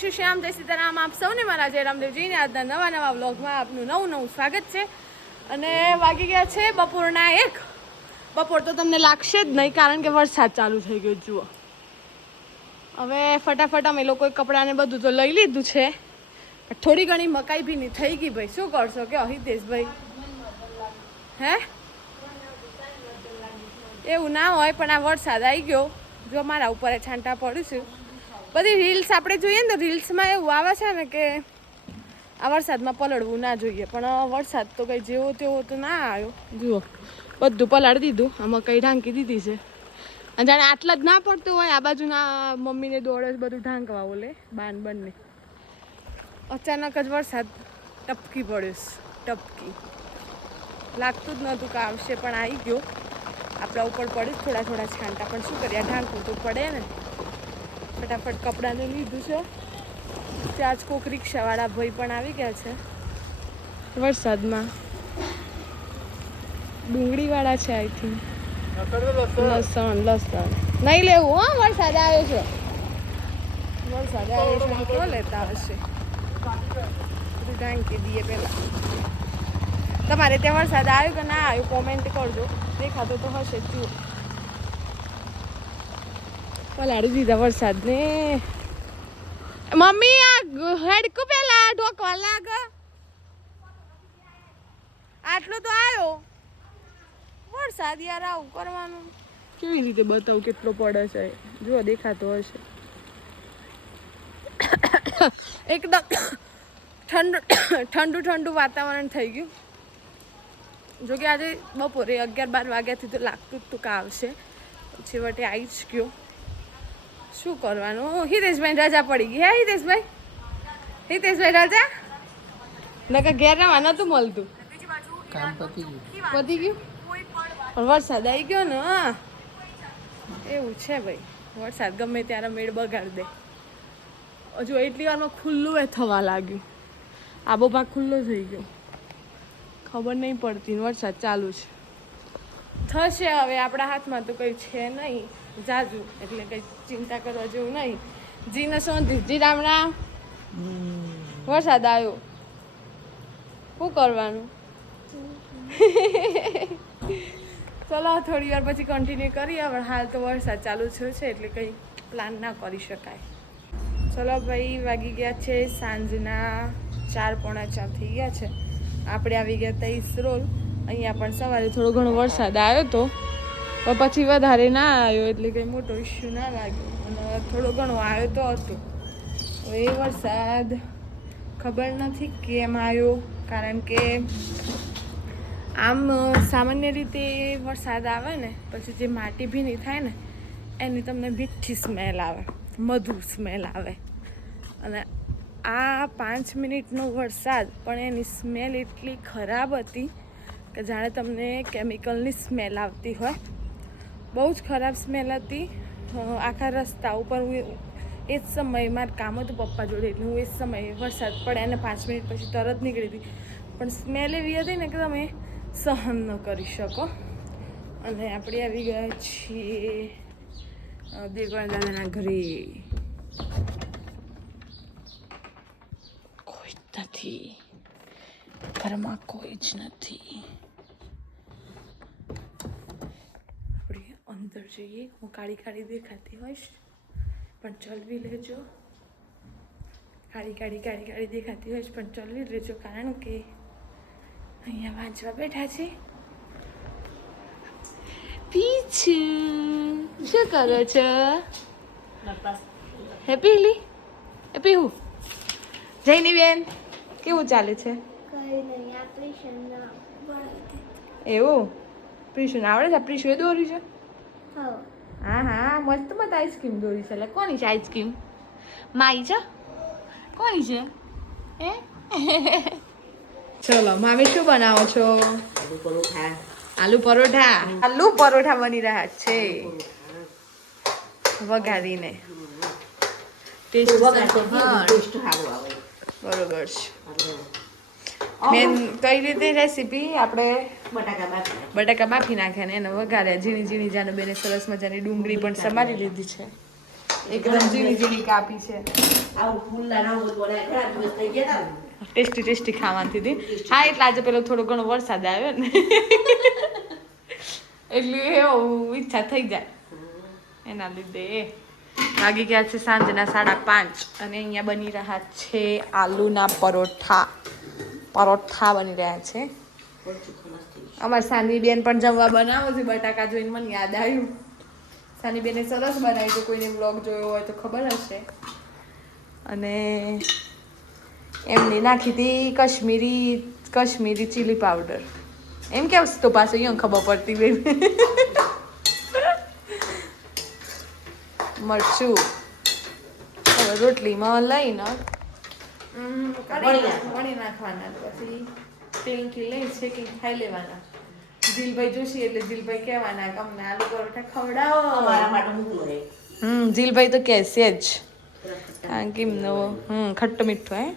શ્રી શ્યામ, જય સીતારામ. આપ સૌને મારા જય રામદેવજીને આજના નવા વ્લોગમાં આપનું નવું સ્વાગત છે. અને વાગી ગયા છે બપોરના 1. બપોર તો તમને લાગશે જ નહીં, કારણ કે વરસાદ ચાલુ થઈ ગયો. જુઓ, હવે ફટાફટ અમે લોકોએ કપડાને બધું તો લઈ લીધું છે. થોડી ઘણી મકાઈ ભીની થઈ ગઈ. ભાઈ શું કરશો કે અહિતેશભાઈ? હે, એવું ના હોય, પણ આ વરસાદ આવી ગયો. જો મારા ઉપર છાંટા પડીશું. બધી રીલ્સ આપણે જોઈએ ને તો રીલ્સમાં એવું આવે છે ને કે આ વરસાદમાં પલળવું ના જોઈએ, પણ વરસાદ તો કંઈ જેવો તેવો તો ના આવ્યો. જુઓ, બધું પલાળી દીધું. આમાં કંઈ ઢાંકી દીધી છે. અને જાણે આટલા જ ના પડતું હોય, આ બાજુના મમ્મીને દોડે બધું ઢાંકવા બોલે બાન બંને. અચાનક જ વરસાદ ટપકી પડ્યો. ટપકી લાગતું જ નહોતું કે આવશે, પણ આવી ગયો. આપણા ઉપર પડે થોડા થોડા છાંટા, પણ શું કરીએ, ઢાંકવું તો પડે ને. ફટાફટ કપડાને લીધું છે. ત્યાં જ કોઈક રિક્ષાવાળા ભાઈ પણ આવી ગયા છે વરસાદમાં. ડુંગળીવાળા છે આઈ થિંક. લસણ નહીં લેવું હો, વરસાદ આવ્યો છે. વરસાદ આવ્યો છે તો લેતા હશે. ઢાંકી દઈએ પહેલાં. તમારે ત્યાં વરસાદ આવ્યો કે ના આવ્યો કોમેન્ટ કરજો. દેખાતો તો હશે જ. જુઓ, પલાળી દીધા વરસાદને. મમ્મી આ હેડકું પેલા ઢોકવા લાગ. આટલો તો આવ્યો વરસાદ, યાર આવું કરવાનું કેવી રીતે બતાવું કેટલો પડે છે? જુઓ, દેખાતો હશે. એકદમ ઠંડુ વાતાવરણ થઈ ગયું. જોકે આજે બપોરે 11-12 વાગ્યાથી તો લાગતું જ તું કે આવશે. છેવટે આવી જ ગયો. શું કરવાનું? હિતેશભાઈ રજા પડી ગઈ. હે હિતેશભાઈ? હિતેશભાઈ રજા નકર ઘેર રહેવા નતું મળતું. કામ પતી ગયું. પતી ગયું, પણ વરસાદ આવી ગયો ને. એવું છે ભાઈ, વરસાદ ગમે ત્યારે મેળ બગાડી દે. હજુ એટલી વારમાં ખુલ્લું થવા લાગ્યું. આબો ભાગ ખુલ્લો થઈ ગયો. ખબર નહીં પડતી, વરસાદ ચાલુ છે. થશે હવે. આપણા હાથમાં તો કંઈ છે નહીં જાજુ, એટલે કંઈ ચિંતા કરવા જેવું નહીં. જીને સોંધી જી રામણા. વરસાદ આવ્યો, શું કરવાનું? ચલો થોડી વાર પછી કન્ટિન્યુ કરીએ. પણ હાલ તો વરસાદ ચાલુ થયો છે એટલે કંઈ પ્લાન ના કરી શકાય. ચલો ભાઈ, વાગી ગયા છે સાંજના 4:45 થઈ ગયા છે. આપણે આવી ગયા હતા ઈસરોલ. અહીંયા પણ સવારે થોડો ઘણો વરસાદ આવ્યો હતો, પણ પછી વધારે ના આવ્યો, એટલે કંઈ મોટો ઇસ્યુ ના લાગ્યો. અને થોડો ઘણો આવ્યો તો હતો. એ વરસાદ ખબર નથી કેમ આવ્યો, કારણ કે આમ સામાન્ય રીતે વરસાદ આવે ને પછી જે માટી ભીની થાય ને એની તમને મીઠી સ્મેલ આવે, મધુર સ્મેલ આવે. અને આ 5 મિનિટનો વરસાદ પણ એની સ્મેલ એટલી ખરાબ હતી કે જાણે તમને કેમિકલની સ્મેલ આવતી હોય. બહુ જ ખરાબ સ્મેલ હતી. આખા રસ્તા ઉપર હું એ જ સમયે મારું કામ હતું પપ્પા જોડે, એટલે હું એ જ સમયે વરસાદ પડે અને 5 મિનિટ પછી તરત નીકળી હતી. પણ સ્મેલ એવી હતી ને કે તમે સહન ન કરી શકો. અને આપણે આવી ગયા છીએ દેવગણ દાદાના ઘરે. કોઈ જ નથી ઘરમાં, કોઈ જ નથી. આપણે અંદર જઈએ. હું કાળી દેખાતી હોઈશ, પણ ચલવી લેજો. કાળી દેખાતી હોઈશ, પણ ચલવી લેજો, કારણ કે અહીંયા વાંચવા બેઠા છે. પીછું શું કરો છો? હેપી હું જઈની બેન, કેવું ચાલે છે? એવું પ્રીશુને આવડે છે? પ્રીશુએ દોરી છે? હા, મસ્ત આઈસ્ક્રીમ દોરી છે. એટલે કોની છે આઈસ્ક્રીમ? માઈ છે? કોની છે? હે ચલો, મામી શું બનાવો છો? આલુ પરોઠા બની રહ્યા છે વઘારીને. બરોબર છે. મેન કઈ રીતે રેસીપી? આપણે બટાકા બાફી નાખ્યા ને એને વઘાર્યા ઝીણી જાને બેને. સરસ મજાની ડુંગળી પણ સમારી લીધી છે. એકદમ ઝીણી ઝીણી કાપી છે. આવું ફૂલના ના હોય બોલાય ઘણા દિવસ થઈ ગયા ને. ટેસ્ટી ટેસ્ટી ખાવાની હતી. હા એટલે આજે પેલો થોડો ઘણો વરસાદ આવ્યો ને એટલે એવું ઈચ્છા થઈ જાય એના લીધે. વાગી ગયા છે સાંજના 5:30 અને અહીંયા બની રહ્યા છે આલુના પરોઠા. પરોઠા બની રહ્યા છે. અમારી સાની બેન પણ જમવા બનાવો છે. બટાકા જોઈને મને યાદ આવ્યું. સાની બેને સરસ બનાવી છે. કોઈને બ્લોગ જોયો હોય તો ખબર હશે. અને એમને નાખી હતી કશ્મીરી ચીલી પાવડર. એમ કેવું તો પાછું અહીંયા ખબર પડતી બેન. મરચું હવે રોટલીમાં લઈને વણી નાખવાના. પછી તેલથી લઈ શેકી ખાઈ લેવાના. જીલભાઈ જોશી એટલે જીલભાઈ કહેવાના કે અમને આલુ પરોઠા ખવડાવો. અમારા માટે મૂકવું રે. જીલભાઈ તો કહેશે જ. કારણ કે એમનો ખટ્ટો મીઠો હે.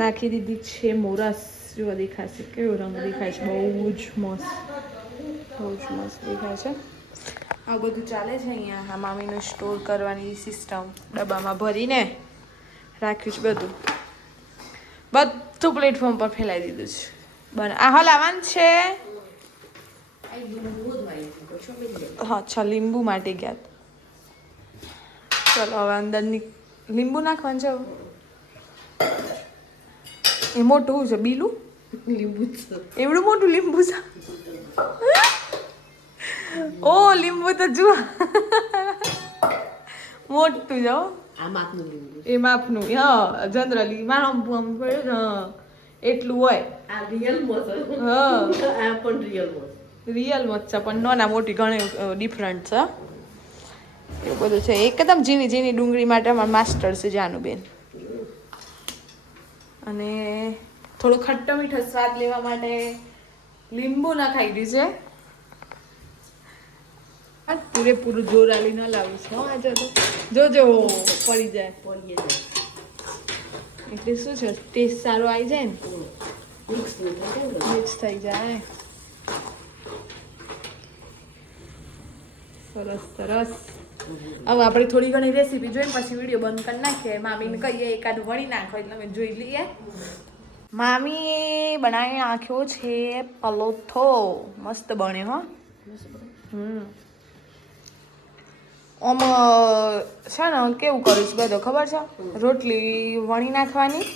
નાખી દીધી છે મોરસ. જો દેખાશે કેવો રંગ દેખાય છે. બહુ જ મસ્ત દેખાય છે. આ બધું ચાલે છે અહીંયા. આ મામીનું સ્ટોર કરવાની સિસ્ટમ. ડબ્બામાં ભરીને રાખ્યું છે બધું પ્લેટફોર્મ પર ફેલાઈ દીધું છે. આ હલાવાનું છે. હા અચ્છા લીંબુ માટે ગયા. ચલો હવે અંદરની લીંબુ નાખવાનું છે. એ મોટું છે બીલું લીંબુ એવડું મોટું લીંબુ છે. ઓ લીંબુ તો જુઓ મોટું જાઓ. આ માપનું લીંબુ એ માપનું. હા જનરલી મારો એટલું હોય. આ રિયલ મોસ હા આ પણ રિયલ મોસ છે પણ નાના મોટી ઘણી ડિફરન્ટ છે. એવું બધું છે. એકદમ ઝીણી ઝીણી ડુંગળી માટે અમારું માસ્ટર છે જાનુબેન. અને થોડો ખટ્ટો મીઠો સ્વાદ લેવા માટે લીંબુ નાખાઈ દીધું છે. પૂરેપૂરું જોરાલી ન લાવું છું આજે તો. જોજો પડી જાય. એટલે શું છે ટેસ્ટ સારો આવી જાય ને. મિક્સ થઈ જાય. સરસ. હવે આપણે થોડી ઘણી રેસીપી જોઈને પછી વિડીયો બંધ કરી નાખીએ. મામીને કહીએ એકાદું વણી નાખો એટલે અમે જોઈ લઈએ. મામીએ બનાવી નાખ્યો છે પલોઠો. મસ્ત બને હો. આમ છે ને કેવું કરીશ બધો ખબર છે. રોટલી વણી નાખવાની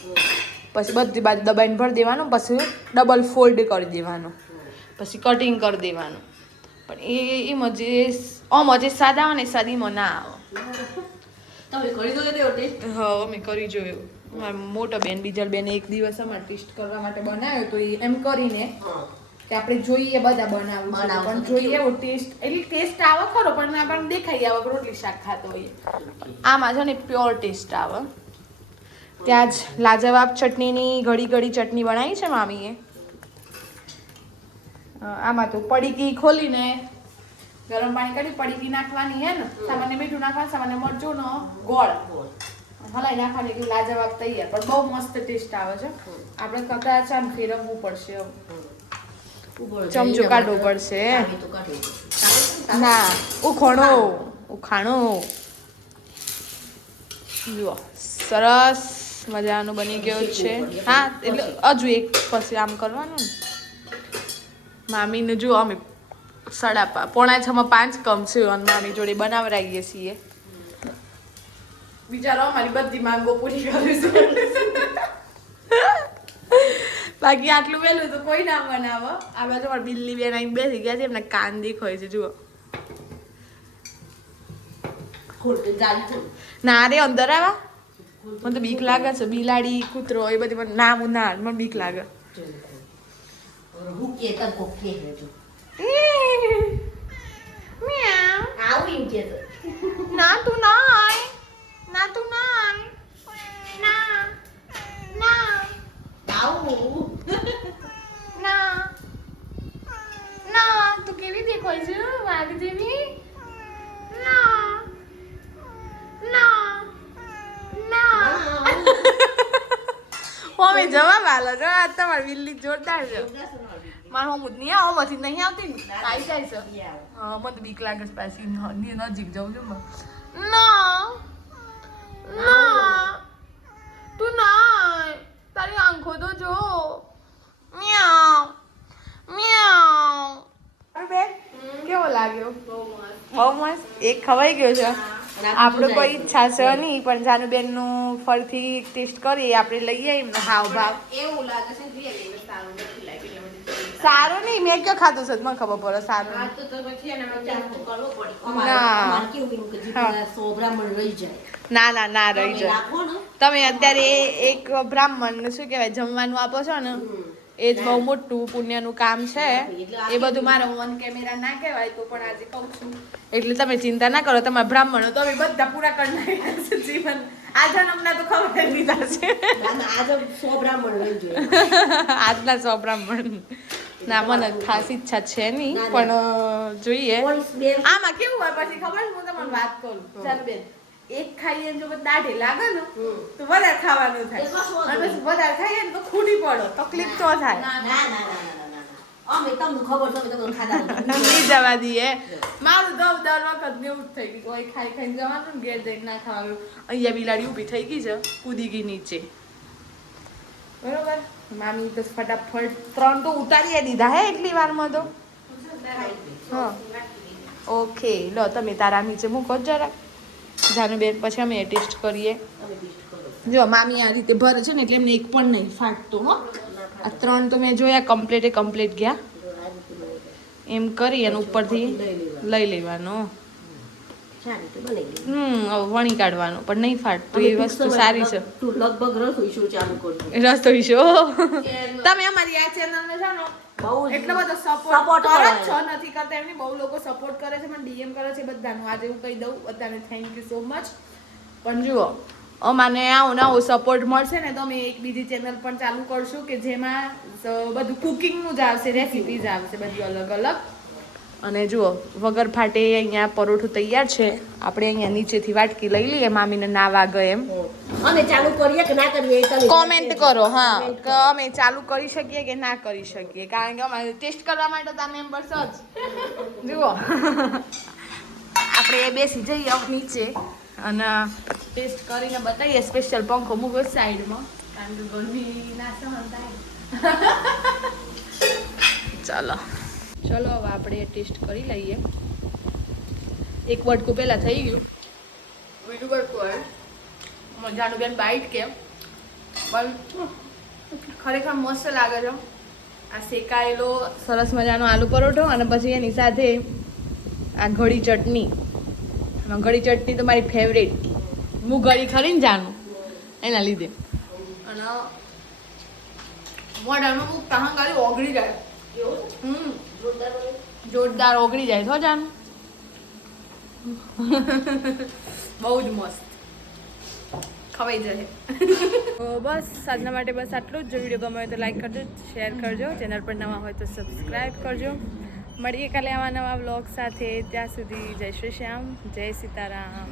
પછી બધી બાજુ દબાઈને ભરી દેવાનું. પછી ડબલ ફોલ્ડ કરી દેવાનું. પછી કટિંગ કરી દેવાનું. પણ એમાં જે સાદા આવે ને સાદીમાં ના આવે. તમે કરી દો કે તેવો ટેસ્ટ. હા અમે કરી જોયું. મારા મોટા બેન બીજા બેન એક દિવસ અમારે ટેસ્ટ કરવા માટે બનાવ્યો તો એમ કરીને કે આપણે જોઈએ બધા બનાવવું પણ જોઈએ એવો ટેસ્ટ. એટલે ટેસ્ટ આવે ખરો પણ આપણને દેખાઈ આવે રોટલી શાક ખાતો હોઈએ. આમાં છે ને પ્યોર ટેસ્ટ આવે. ત્યાં જ લાજવાબ ચટણીની ઘડી ચટણી બનાવી છે મામીએ. આમાં તો પડીકી ખોલીને ગરમ પાણી કરી પડીકી નાખવાની હે ને. સામાન્ય મીઠું નાખવાનું, સામાન્ય મરચું નો ગોળ હલાઈ નાખવાની એટલે લાજવાબ તૈયાર. પણ બહુ મસ્ત ટેસ્ટ આવે છે. આપણે કકડા ચાન ફેરવવું પડશે. ચમચો કાઢવો પડશે. ના ઉખાણો જુઓ સરસ મજાનું બની ગયો છે. હા એટલે હજુ એક પછી આમ કરવાનું ને. મામીને જુઓ અમે 4:45 કમ છે અને મામી જોડે બનાવરાઈએ છીએ. બિચારો અમારી બધી માંગો પૂરી કરે છે. બાકી આટલું વહેલું તો કોઈ ના બનાવો. આ બાજુ મારી બિલ્લી બેન અહીં બેસી ગયા છે. એમને કાન દેખાય છે જુઓ. ના રે અંદર આવા. મને તો બીક લાગે છે. બિલાડી કૂતરો એ બધી મને ના મને બીક લાગે. ના તું ના તું કેવી દેખાય છે વાઘ જેવી. મમ્મી જવાબ આલો છો. આ તમારી બિલ્લી જોરદાર છે. મારે હું નહીં આવો મથી નહીં આવતી ને આવી જાય છે હા મને બીક લાગે છે પાછી નજીક જવું છું ના ના તું ના તારી આંખો તો જો મ્યાઉ મ્યાઉ અરે બેન કેવો લાગ્યો બહુ મસ્ત એક ખવાઈ ગયો છે આપણું કોઈ ઈચ્છા છે નહીં પણ જાનુબેન નું ફરીથી ટેસ્ટ કરીએ આપણે લઈએ એમનો હાવ ભાવ એવું લાગે છે really સારું નથી લાગ્યું સારું નહીં મેં ક્યાં ખાધું છે મને ખબર પડે સારું આ તો તમે છે ને મને ચાખવું કરવો પડે ના. અમારે કેવું કે જીતના 100 બ્રાહ્મણ રહી જાય ના રહી તમે જાય રાખો ને તમે અત્યારે એક બ્રાહ્મણ શું કહેવાય જમવાનું આપો છો ને એ જ બહુ મોટું પુણ્યનું કામ છે એ બધું મારે ઓન કેમેરા ના કહેવાય તો પણ આજે કહું છું એટલે તમે ચિંતા ના કરો તમારા બ્રાહ્મણો તો અમે બધા પૂરા કરી નાખ્યા છે જીવન આ જન્મના તો ખબર લીધા છે આજે 100 બ્રાહ્મણ રહી જાય આજના 100 બ્રાહ્મણ ના મને ખાસ ઈચ્છા છે નહીં પણ જોઈએ આમાં કેવું હોય પછી ખબર હું તમને વાત કરું ચાલ બેન એક ખાઈએ જો દાઢે લાગે ને તો વધારે ખાવાનું થાય અને પછી વધારે ખાઈએ ને તો ખૂટી પડો તકલીફ તો થાય ના અમે તમને ખબર છે તમે ખાધા નહીં જવા દઈએ મારું દર વખત ને એવું જ થઈ ગયું કોઈ ખાઈને જવાનું ને ઘેર જઈને ના ખાવાનું અહીંયા બિલાડી ઊભી થઈ ગઈ છે કૂદી ગઈ નીચે બરોબર મામી તો ફટાફટ 3 તો ઉતારી દીધા હે એટલી વારમાં તો હા ઓકે લો તમે તારા નીચે મૂકો જરા જાનુબેન પછી અમે ટેસ્ટ કરીએ જો મામી આ રીતે ભરે છે ને એટલે એમને એક પણ નહીં ફાટતો હો આ 3 તો મેં જોયા કમ્પ્લીટ ગયા એમ કરી અને ઉપરથી લઈ લેવાનો વણી કાઢવાનો પણ નહીં ફાટતું એ વસ્તુ સારી છે તું લગભગ રસોઈ શો ચાલુ કરજો રસોઈ શો તમે અમારી આ ચેનલને છે ને બહુ એટલો બધો સપોર્ટ કરો છો નથી કરતા એમની બહુ લોકો સપોર્ટ કરે છે મને ડીએમ કરે છે બધાનું આજે હું કહી દઉં બધાને થેન્ક યુ સો મચ પણ જુઓ અમાને આવો સપોર્ટ મળશે ને તો અમે એક બીજી ચેનલ પણ ચાલુ કરશું કે જેમાં બધું કુકિંગનું જ આવશે રેસિપીઝ આવશે બધી અલગ અલગ અને જુઓ વગર ફાટે અહીંયા પરોઠું તૈયાર છે આપણે અહીંયા નીચેથી વાટકી લઈ લઈએ મામીને ના વાગે એમ અમે ચાલુ કરીએ કે ના કરીએ એ તમે કોમેન્ટ કરો હા કે અમે ચાલુ કરી શકીએ કે ના કરી શકીએ કારણ કે અમારે ટેસ્ટ કરવા માટે તો આ મેમ્બર્સ જ જુઓ આપણે બેસી જઈએ નીચે અને ટેસ્ટ કરીને બતાવીએ સ્પેશિયલ પંખો મૂકો સાઈડમાં કારણ કે ગરમી ના સહન થાય ચાલો ચલો હવે આપણે ટેસ્ટ કરી લઈએ એક વટકું પહેલાં થઈ ગયું બીજું વટકું મજાનું બેન બાઈટ કેમ પણ ખરેખર મસ્ત લાગે છે આ શેકાયેલો સરસ મજાનો આલુ પરોઠો અને પછી એની સાથે આ ઘડી ચટણી ઘડી ચટણી તો મારી ફેવરેટ હું ઘડી ખરી ને જાણું એના લીધે અને મોઢામાં મૂકતા હંગારી ઓગળી જાય જોરદાર ઓગળી જાય છો જાનું બહુ જ મસ્ત ખવાઈ જાય તો બસ આજના માટે બસ આટલું જ જો વિડીયો ગમે હોય તો લાઈક કરજો શેર કરજો ચેનલ પર નવા હોય તો સબસ્ક્રાઈબ કરજો મળીએ કાલે આવા નવા વ્લોગ સાથે ત્યાં સુધી જય શ્રી શ્યામ જય સીતારામ